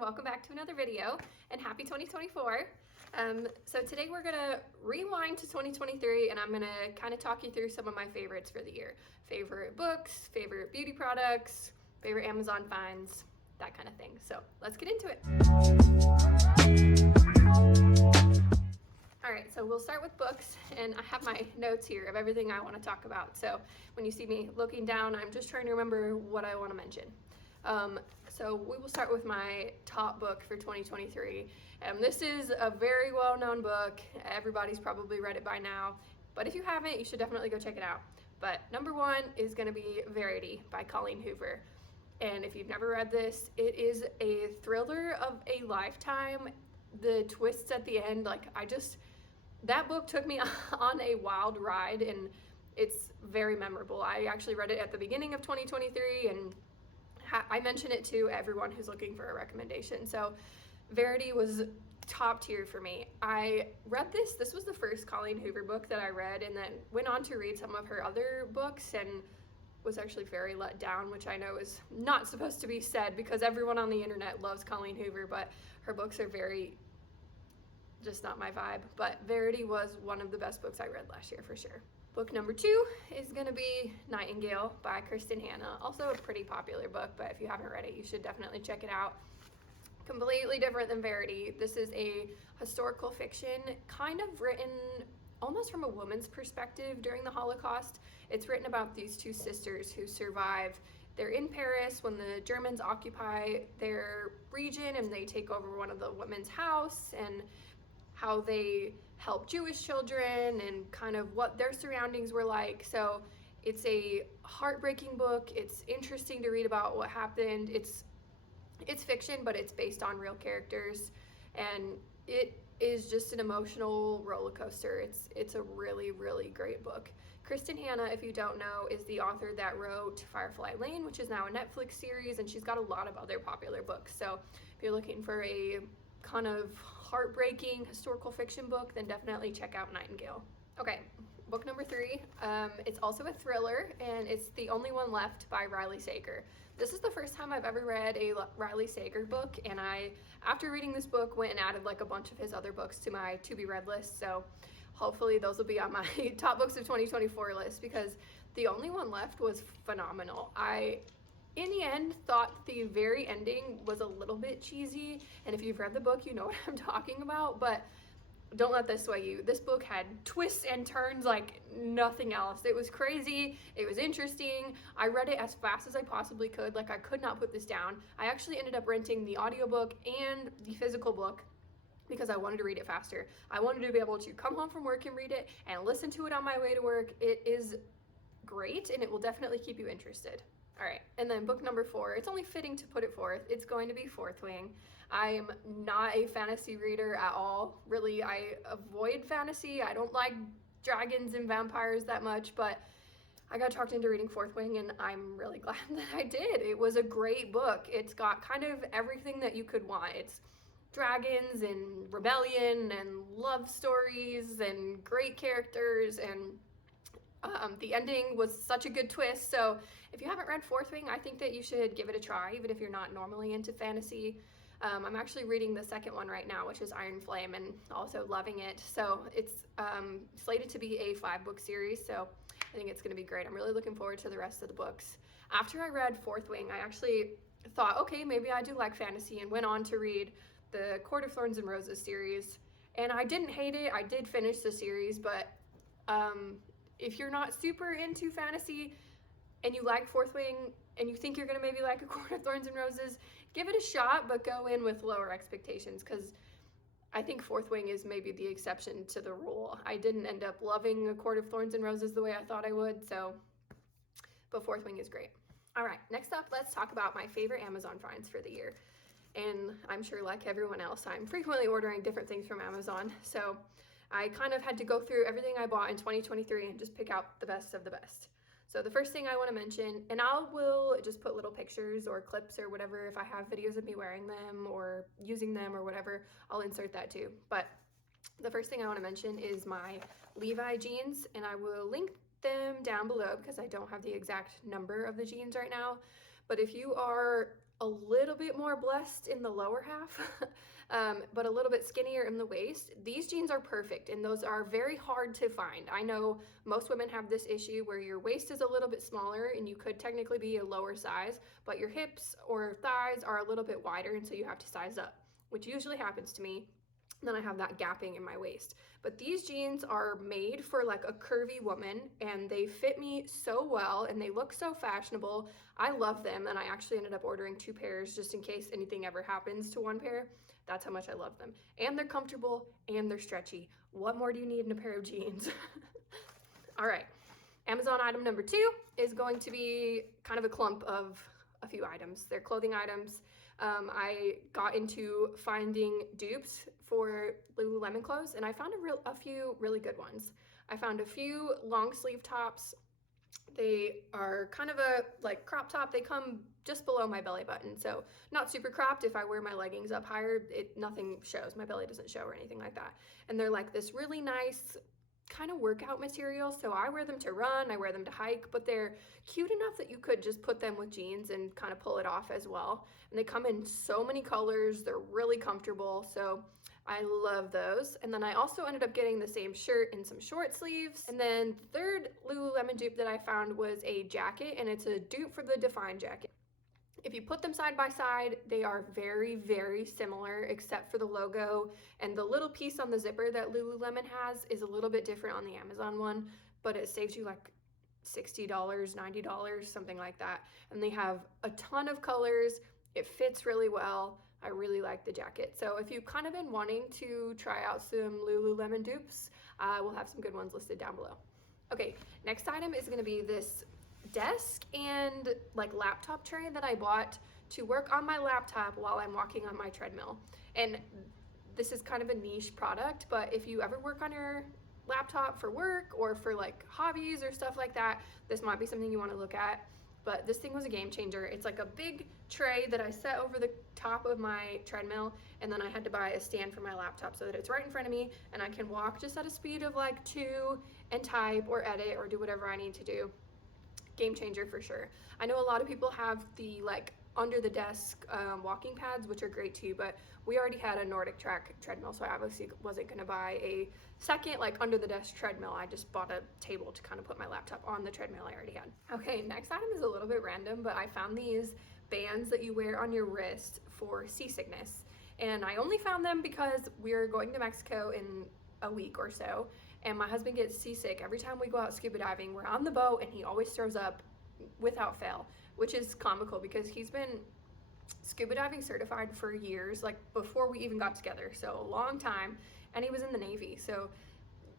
and welcome back to another video, and happy 2024. So today we're gonna rewind to 2023 and I'm gonna kind of talk you through some of my favorites for the year. Favorite books, favorite beauty products, favorite Amazon finds, that kind of thing. So let's get into it. All right, so we'll start with books, and I have my notes here of everything I want to talk about. So when you see me looking down, I'm just trying to remember what I want to mention. So we will start with my top book for 2023. This is a very well-known book. Everybody's probably read it by now, but if you haven't, you should definitely go check it out. But number one is going to be Verity by Colleen Hoover. And if you've never read this, it is a thriller of a lifetime. The twists at the end, that book took me on a wild ride, and it's very memorable. I actually read it at the beginning of 2023, and I mention it to everyone who's looking for a recommendation. So Verity was top tier for me. I read this was the first Colleen Hoover book that I read, and then went on to read some of her other books and was actually very let down, which I know is not supposed to be said because everyone on the internet loves Colleen Hoover, but her books are just not my vibe. But Verity was one of the best books I read last year for sure. Book number 2 is going to be Nightingale by Kristen Hanna. Also a pretty popular book, but if you haven't read it, you should definitely check it out. Completely different than Verity. This is a historical fiction, kind of written almost from a woman's perspective during the Holocaust. It's written about these two sisters who survive. They're in Paris when the Germans occupy their region and they take over one of the women's house, and how they help Jewish children and kind of what their surroundings were like. So it's a heartbreaking book. It's interesting to read about what happened. It's fiction, but it's based on real characters, and it is just an emotional roller coaster. It's a really, really great book. Kristen Hanna, if you don't know, is the author that wrote Firefly Lane, which is now a Netflix series, and she's got a lot of other popular books. So if you're looking for a kind of heartbreaking historical fiction book, then definitely check out Nightingale. Okay, book number 3. It's also a thriller, and it's The Only One Left by Riley Sager. This is the first time I've ever read a Riley Sager book, and I, after reading this book, went and added like a bunch of his other books to my to-be-read list. So hopefully those will be on my top books of 2024 list, because The Only One Left was phenomenal. In the end, thought the very ending was a little bit cheesy, and if you've read the book, you know what I'm talking about, but don't let this sway you. This book had twists and turns like nothing else. It was crazy. It was interesting. I read it as fast as I possibly could. Like, I could not put this down. I actually ended up renting the audiobook and the physical book because I wanted to read it faster. I wanted to be able to come home from work and read it and listen to it on my way to work. It is great, and it will definitely keep you interested. All right, and then book number 4, it's only fitting to put it forth. It's going to be Fourth Wing. I'm not a fantasy reader at all. Really, I avoid fantasy. I don't like dragons and vampires that much, but I got talked into reading Fourth Wing, and I'm really glad that I did. It was a great book. It's got kind of everything that you could want. It's dragons and rebellion and love stories and great characters, and the ending was such a good twist. So if you haven't read Fourth Wing, I think that you should give it a try, even if you're not normally into fantasy. I'm actually reading the second one right now, which is Iron Flame, and also loving it. So it's slated to be a 5-book series, so I think it's going to be great. I'm really looking forward to the rest of the books. After I read Fourth Wing, I actually thought, okay, maybe I do like fantasy, and went on to read the Court of Thorns and Roses series, and I didn't hate it. I did finish the series, but if you're not super into fantasy and you like Fourth Wing and you think you're gonna maybe like A Court of Thorns and Roses, give it a shot, but go in with lower expectations, because I think Fourth Wing is maybe the exception to the rule. I didn't end up loving A Court of Thorns and Roses the way I thought I would, but Fourth Wing is great. All right, next up, let's talk about my favorite Amazon finds for the year. And I'm sure, like everyone else, I'm frequently ordering different things from Amazon, so I kind of had to go through everything I bought in 2023 and just pick out the best of the best. So the first thing I want to mention, and I will just put little pictures or clips or whatever, if I have videos of me wearing them or using them or whatever, I'll insert that too. But the first thing I want to mention is my Levi jeans, and I will link them down below because I don't have the exact number of the jeans right now. But if you are a little bit more blessed in the lower half, but a little bit skinnier in the waist. These jeans are perfect, and those are very hard to find. I know most women have this issue where your waist is a little bit smaller and you could technically be a lower size, but your hips or thighs are a little bit wider, and so you have to size up, which usually happens to me. Then I have that gapping in my waist. But these jeans are made for like a curvy woman, and they fit me so well and they look so fashionable. I love them, and I actually ended up ordering 2 pairs just in case anything ever happens to one pair. That's how much I love them. And they're comfortable and they're stretchy. What more do you need in a pair of jeans? All right, Amazon item number 2 is going to be kind of a clump of a few items. They're clothing items. I got into finding dupes for Lululemon clothes, and I found a few really good ones. I found a few long sleeve tops. They are kind of a like crop top. They come just below my belly button, so not super cropped. If I wear my leggings up higher, nothing shows. My belly doesn't show or anything like that. And they're like this really nice kind of workout material, so I wear them to run, I wear them to hike, but they're cute enough that you could just put them with jeans and kind of pull it off as well. And they come in so many colors, they're really comfortable, so I love those. And then I also ended up getting the same shirt in some short sleeves. And then the third Lululemon dupe that I found was a jacket, and it's a dupe for the Define jacket. If you put them side by side, they are very, very similar, except for the logo, and the little piece on the zipper that Lululemon has is a little bit different on the Amazon one, but it saves you like $60, $90, something like that. And they have a ton of colors. It fits really well. I really like the jacket. So if you've kind of been wanting to try out some Lululemon dupes, we'll have some good ones listed down below. Okay, next item is gonna be this desk and like laptop tray that I bought to work on my laptop while I'm walking on my treadmill. And this is kind of a niche product, but if you ever work on your laptop for work or for like hobbies or stuff like that, this might be something you want to look at. But this thing was a game changer. It's like a big tray that I set over the top of my treadmill, and then I had to buy a stand for my laptop so that it's right in front of me and I can walk just at a speed of like 2 and type or edit or do whatever I need to do. Game changer for sure. I know a lot of people have the like under the desk walking pads, which are great too, but we already had a Nordic Track treadmill, so I obviously wasn't going to buy a second like under the desk treadmill. I just bought a table to kind of put my laptop on the treadmill I already had. Okay, next item is a little bit random, but I found these bands that you wear on your wrist for seasickness, and I only found them because we're going to Mexico in a week or so, and my husband gets seasick every time we go out scuba diving. We're on the boat and he always throws up without fail, which is comical because he's been scuba diving certified for years, like before we even got together, so a long time, and he was in the Navy, so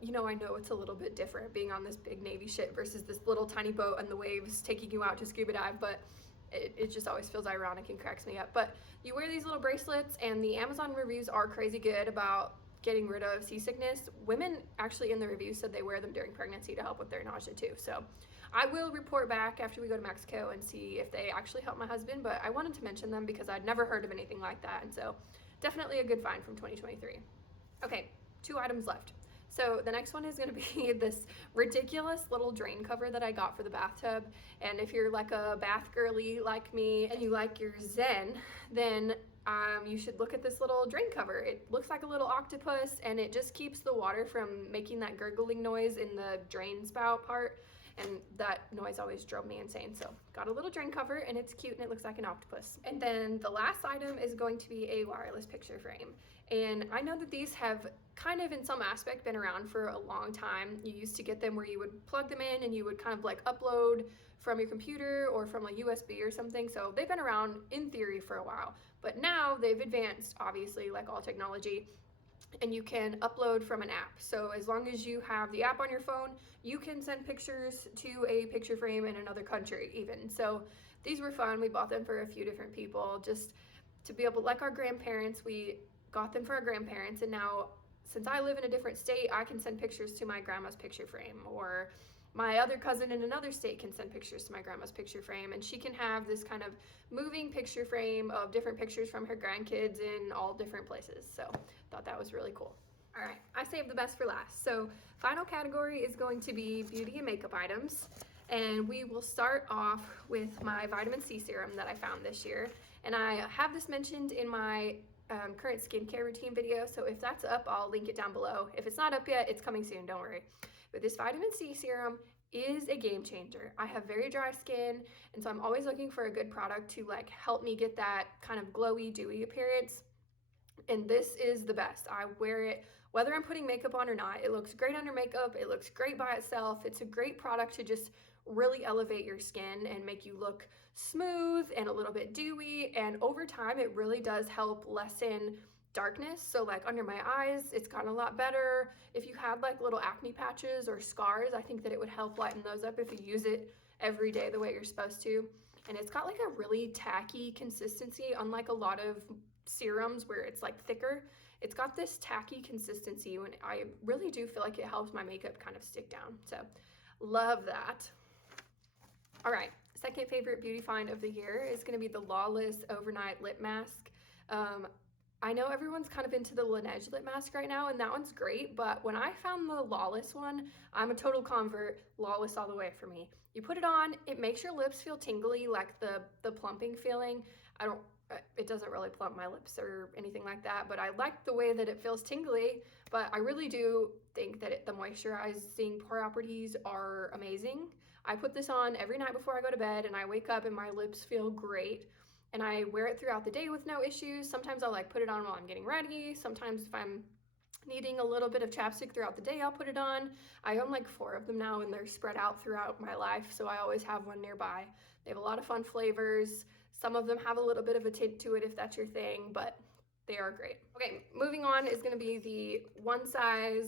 you know, I know it's a little bit different being on this big Navy ship versus this little tiny boat and the waves taking you out to scuba dive, but it just always feels ironic and cracks me up. But you wear these little bracelets, and the Amazon reviews are crazy good about getting rid of seasickness. Women actually in the reviews said they wear them during pregnancy to help with their nausea too. So I will report back after we go to Mexico and see if they actually help my husband, but I wanted to mention them because I'd never heard of anything like that, and so definitely a good find from 2023. Okay, 2 items left. So the next one is going to be this ridiculous little drain cover that I got for the bathtub. And if you're like a bath girly like me and you like your zen, then you should look at this little drain cover. It looks like a little octopus, and it just keeps the water from making that gurgling noise in the drain spout part, and that noise always drove me insane. So got a little drain cover, and it's cute and it looks like an octopus. And then the last item is going to be a wireless picture frame. And I know that these have kind of in some aspect been around for a long time. You used to get them where you would plug them in and you would kind of like upload from your computer or from a USB or something. So they've been around in theory for a while, but now they've advanced, obviously, like all technology, and you can upload from an app. So as long as you have the app on your phone, you can send pictures to a picture frame in another country even. So these were fun. We bought them for a few different people just to be able, like our grandparents, we got them for our grandparents, and now since I live in a different state, I can send pictures to my grandma's picture frame, or my other cousin in another state can send pictures to my grandma's picture frame, and she can have this kind of moving picture frame of different pictures from her grandkids in all different places. So thought that was really cool. All right, I saved the best for last. So final category is going to be beauty and makeup items, and we will start off with my vitamin C serum that I found this year. And I have this mentioned in my current skincare routine video, so if that's up, I'll link it down below. If it's not up yet, it's coming soon, don't worry. But this vitamin C serum is a game changer. I have very dry skin, and so I'm always looking for a good product to like help me get that kind of glowy, dewy appearance. And this is the best. I wear it whether I'm putting makeup on or not. It looks great under makeup. It looks great by itself. It's a great product to just really elevate your skin and make you look smooth and a little bit dewy. And over time, it really does help lessen darkness. So like under my eyes, it's gotten a lot better. If you had like little acne patches or scars, I think that it would help lighten those up if you use it every day the way you're supposed to. And it's got like a really tacky consistency, unlike a lot of serums where it's like thicker. It's got this tacky consistency, and I really do feel like it helps my makeup kind of stick down. So love that. All right, second favorite beauty find of the year is going to be the Lawless Overnight Lip Mask. I know everyone's kind of into the Laneige lip mask right now, and that one's great, but when I found the Lawless one, I'm a total convert. Lawless all the way for me. You put it on, it makes your lips feel tingly, like the plumping feeling. It doesn't really plump my lips or anything like that, but I like the way that it feels tingly. But I really do think that the moisturizing properties are amazing. I put this on every night before I go to bed, and I wake up and my lips feel great. And I wear it throughout the day with no issues. Sometimes I'll like put it on while I'm getting ready. Sometimes if I'm needing a little bit of chapstick throughout the day, I'll put it on. I own like 4 of them now, and they're spread out throughout my life, so I always have one nearby. They have a lot of fun flavors. Some of them have a little bit of a tint to it if that's your thing, but they are great. Okay, moving on is gonna be the One Size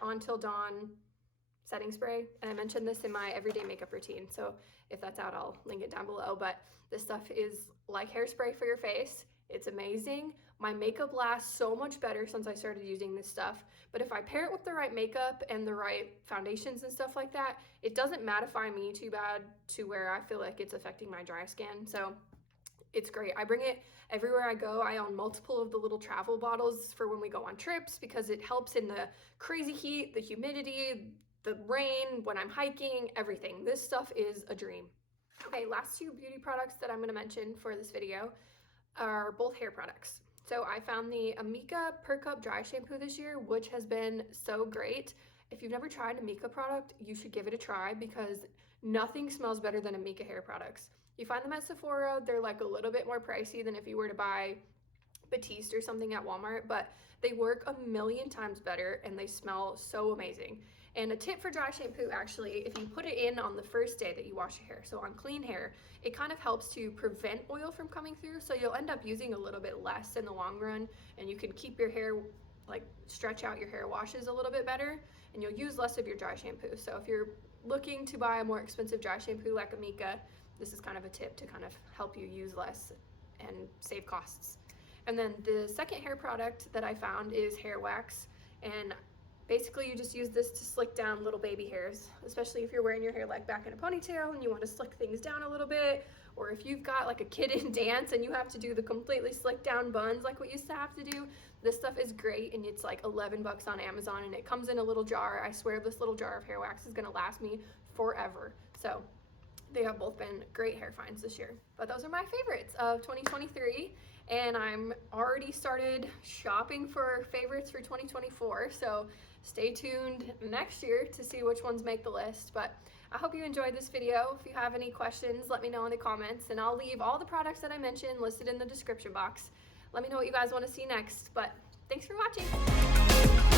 On Till Dawn setting spray. And I mentioned this in my everyday makeup routine, so if that's out, I'll link it down below. But this stuff is like hairspray for your face. It's amazing. My makeup lasts so much better since I started using this stuff. But if I pair it with the right makeup and the right foundations and stuff like that, it doesn't mattify me too bad to where I feel like it's affecting my dry skin. So it's great. I bring it everywhere I go. I own multiple of the little travel bottles for when we go on trips because it helps in the crazy heat, the humidity, the rain, when I'm hiking, everything. This stuff is a dream. Okay, last 2 beauty products that I'm going to mention for this video are both hair products. So I found the Amika Per Cup Dry Shampoo this year, which has been so great. If you've never tried an Amika product, you should give it a try because nothing smells better than Amika hair products. You find them at Sephora, they're like a little bit more pricey than if you were to buy Batiste or something at Walmart, but they work a million times better and they smell so amazing. And a tip for dry shampoo, actually, if you put it in on the first day that you wash your hair, so on clean hair, it kind of helps to prevent oil from coming through, so you'll end up using a little bit less in the long run, and you can keep your hair, like stretch out your hair washes a little bit better, and you'll use less of your dry shampoo. So if you're looking to buy a more expensive dry shampoo like Amika, this is kind of a tip to kind of help you use less and save costs. And then the second hair product that I found is hair wax, and basically you just use this to slick down little baby hairs, especially if you're wearing your hair like back in a ponytail and you want to slick things down a little bit, or if you've got like a kid in dance and you have to do the completely slick down buns like we used to have to do. This stuff is great, and it's like 11 bucks on Amazon, and it comes in a little jar. I swear this little jar of hair wax is gonna last me forever. So they have both been great hair finds this year. But those are my favorites of 2023, and I'm already started shopping for favorites for 2024, so stay tuned next year to see which ones make the list. But I hope you enjoyed this video. If you have any questions, let me know in the comments, and I'll leave all the products that I mentioned listed in the description box. Let me know what you guys want to see next, but thanks for watching.